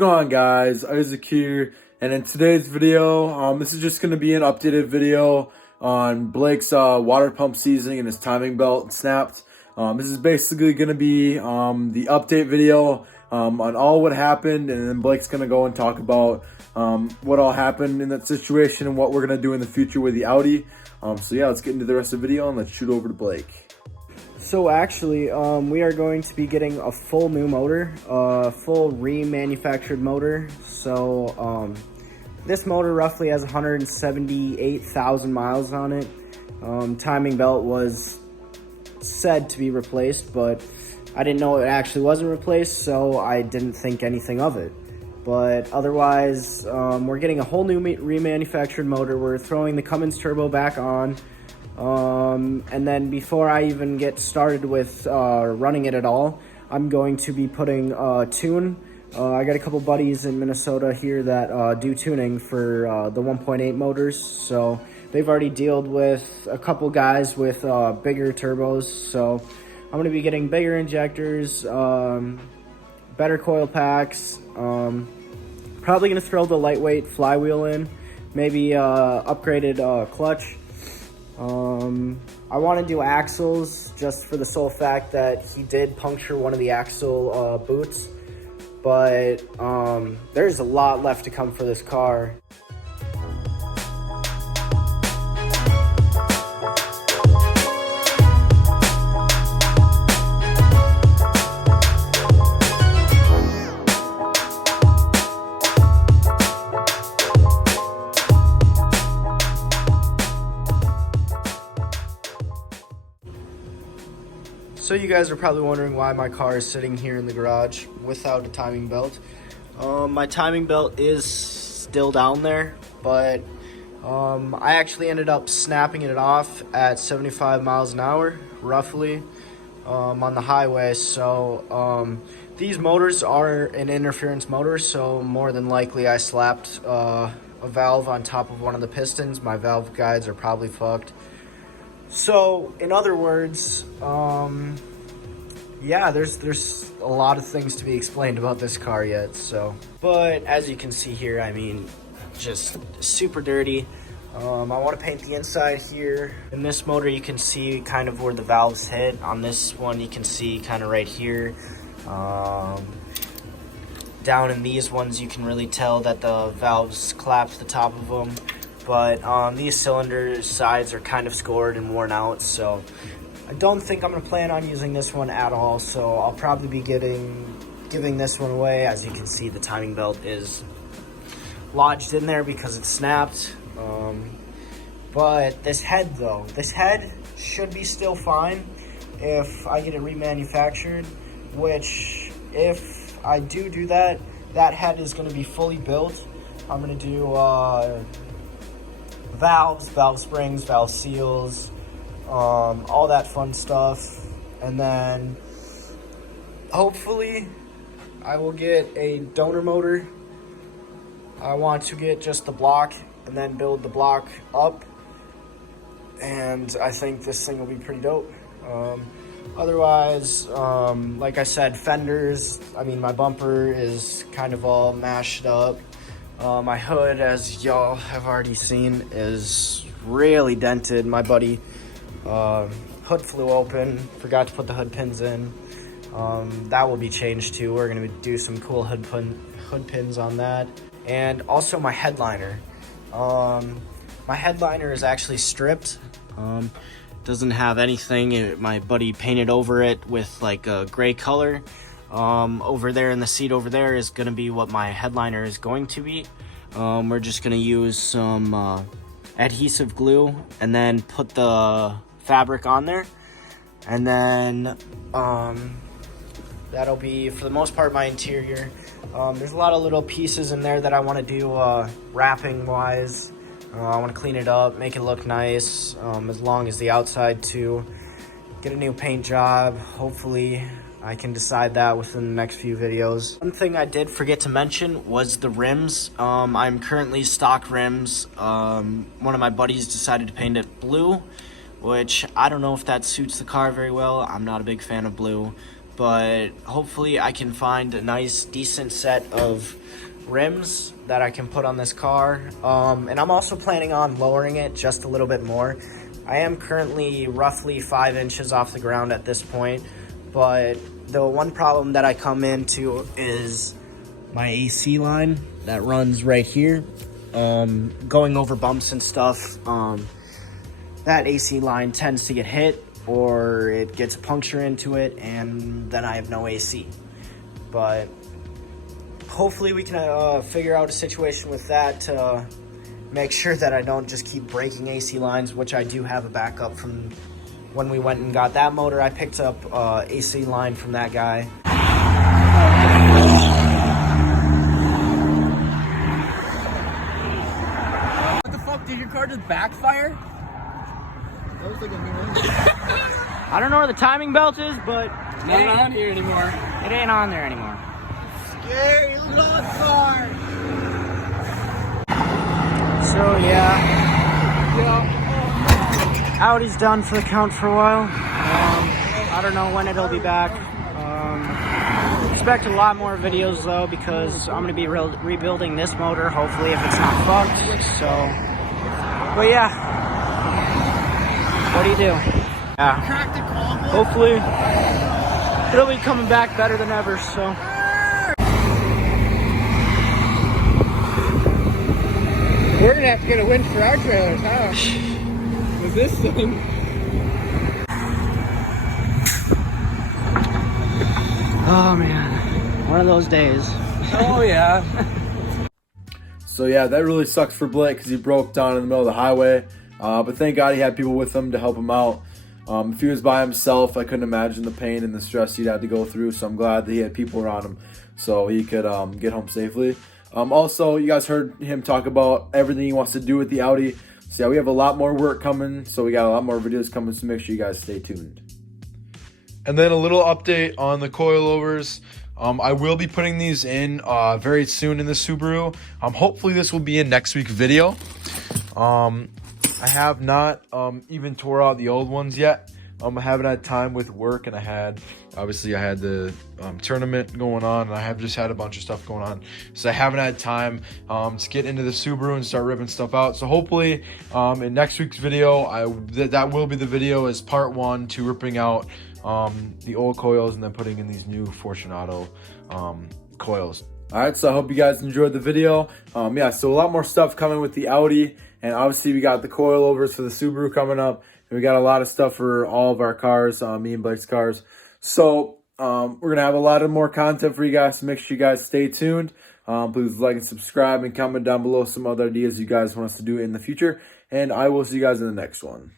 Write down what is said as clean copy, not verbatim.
going on, guys? Isaac here, and in today's video, this is just going to be an updated video on Blake's water pump seasoning and his timing belt snapped. This is basically going to be the update video on all what happened, and then Blake's going to go and talk about what all happened in that situation and what we're going to do in the future with the Audi. So yeah, let's get into the rest of the video and let's shoot over to Blake. So actually, we are going to be getting a full new motor, full remanufactured motor. So this motor roughly has 178,000 miles on it. Timing belt was said to be replaced, but I didn't know it actually wasn't replaced, so I didn't think anything of it. But otherwise, we're getting a whole new remanufactured motor. We're throwing the Cummins turbo back on. And then before I even get started with running it at all, I'm going to be putting tune. I got a couple buddies in Minnesota here that do tuning for the 1.8 motors, so they've already dealt with a couple guys with bigger turbos, so I'm going to be getting bigger injectors, better coil packs, probably going to throw the lightweight flywheel in, maybe upgraded clutch. I want to do axles just for the sole fact that he did puncture one of the axle boots, but there's a lot left to come for this car. So you guys are probably wondering why my car is sitting here in the garage without a timing belt. My timing belt is still down there, but I actually ended up snapping it off at 75 miles an hour, roughly, on the highway. So these motors are an interference motor, so more than likely I slapped a valve on top of one of the pistons. My valve guides are probably fucked. So, in other words, yeah, there's a lot of things to be explained about this car yet, so. But, as you can see here, I mean, just super dirty. I want to paint the inside here. In this motor, you can see kind of where the valves hit. On this one, you can see kind of right here. Down in these ones, you can really tell that the valves collapsed the top of them. But these cylinder sides are kind of scored and worn out, so I don't think I'm going to plan on using this one at all. So I'll probably be giving this one away. As you can see, the timing belt is lodged in there because it snapped. But this head, though, this head should be still fine if I get it remanufactured, which if I do that, that head is going to be fully built. I'm going to do valves, valve springs, valve seals, all that fun stuff. And then hopefully I will get a donor motor. I want to get just the block and then build the block up, and I think this thing will be pretty dope. Otherwise, like I said, fenders, I mean, my bumper is kind of all mashed up. My hood, as y'all have already seen, is really dented. My buddy, hood flew open, forgot to put the hood pins in. That will be changed too. We're gonna do some cool hood pins on that. And also my headliner. My headliner is actually stripped. Doesn't have anything. My buddy painted over it with like a gray color. Over there in the seat over there is going to be what my headliner is going to be. We're just going to use some adhesive glue and then put the fabric on there. And then that'll be, for the most part, my interior. There's a lot of little pieces in there that I want to do wrapping wise. I want to clean it up, make it look nice, as long as the outside too. Get a new paint job, hopefully. I can decide that within the next few videos. One thing I did forget to mention was the rims. I'm currently stock rims. One of my buddies decided to paint it blue, which I don't know if that suits the car very well. I'm not a big fan of blue, but hopefully I can find a nice, decent set of rims that I can put on this car. And I'm also planning on lowering it just a little bit more. I am currently roughly 5 inches off the ground at this point, but the one problem that I come into is my AC line that runs right here. Going over bumps and stuff, that AC line tends to get hit or it gets a puncture into it, and then I have no AC. But hopefully we can figure out a situation with that to make sure that I don't just keep breaking AC lines, which I do have a backup from when we went and got that motor. I picked up AC line from that guy. What the fuck, did your car just backfire? That was like a new one. I don't know where the timing belt is, but It's not on here anymore. it ain't on there anymore. Scary little car. So yeah, Audi's done for the count for a while. I don't know when it'll be back. Expect a lot more videos though, because I'm gonna be rebuilding this motor, hopefully, if it's not fucked. So, but yeah, what do you do? Yeah, hopefully it'll be coming back better than ever. So. We're gonna have to get a winch for our trailers, huh? With this thing. Oh man, one of those days. Oh yeah. So yeah, that really sucks for Blake because he broke down in the middle of the highway. But thank God he had people with him to help him out. If he was by himself, I couldn't imagine the pain and the stress he'd have to go through. So I'm glad that he had people around him so he could get home safely. Also, you guys heard him talk about everything he wants to do with the Audi. So yeah, we have a lot more work coming. So we got a lot more videos coming. So make sure you guys stay tuned. And then a little update on the coilovers. I will be putting these in very soon in the Subaru. Hopefully this will be in next week's video. I have not even tore out the old ones yet. I haven't had time with work, and I had the tournament going on, and I have just had a bunch of stuff going on. So I haven't had time to get into the Subaru and start ripping stuff out. So hopefully in next week's video, that will be the video as part 1 to ripping out the old coils and then putting in these new Fortunato coils. All right, so I hope you guys enjoyed the video. Yeah, so a lot more stuff coming with the Audi, and obviously we got the coilovers for the Subaru coming up, and we got a lot of stuff for all of our cars, me and Blake's cars. So we're gonna have a lot of more content for you guys, so make sure you guys stay tuned. Please like and subscribe and comment down below some other ideas you guys want us to do in the future, and I will see you guys in the next one.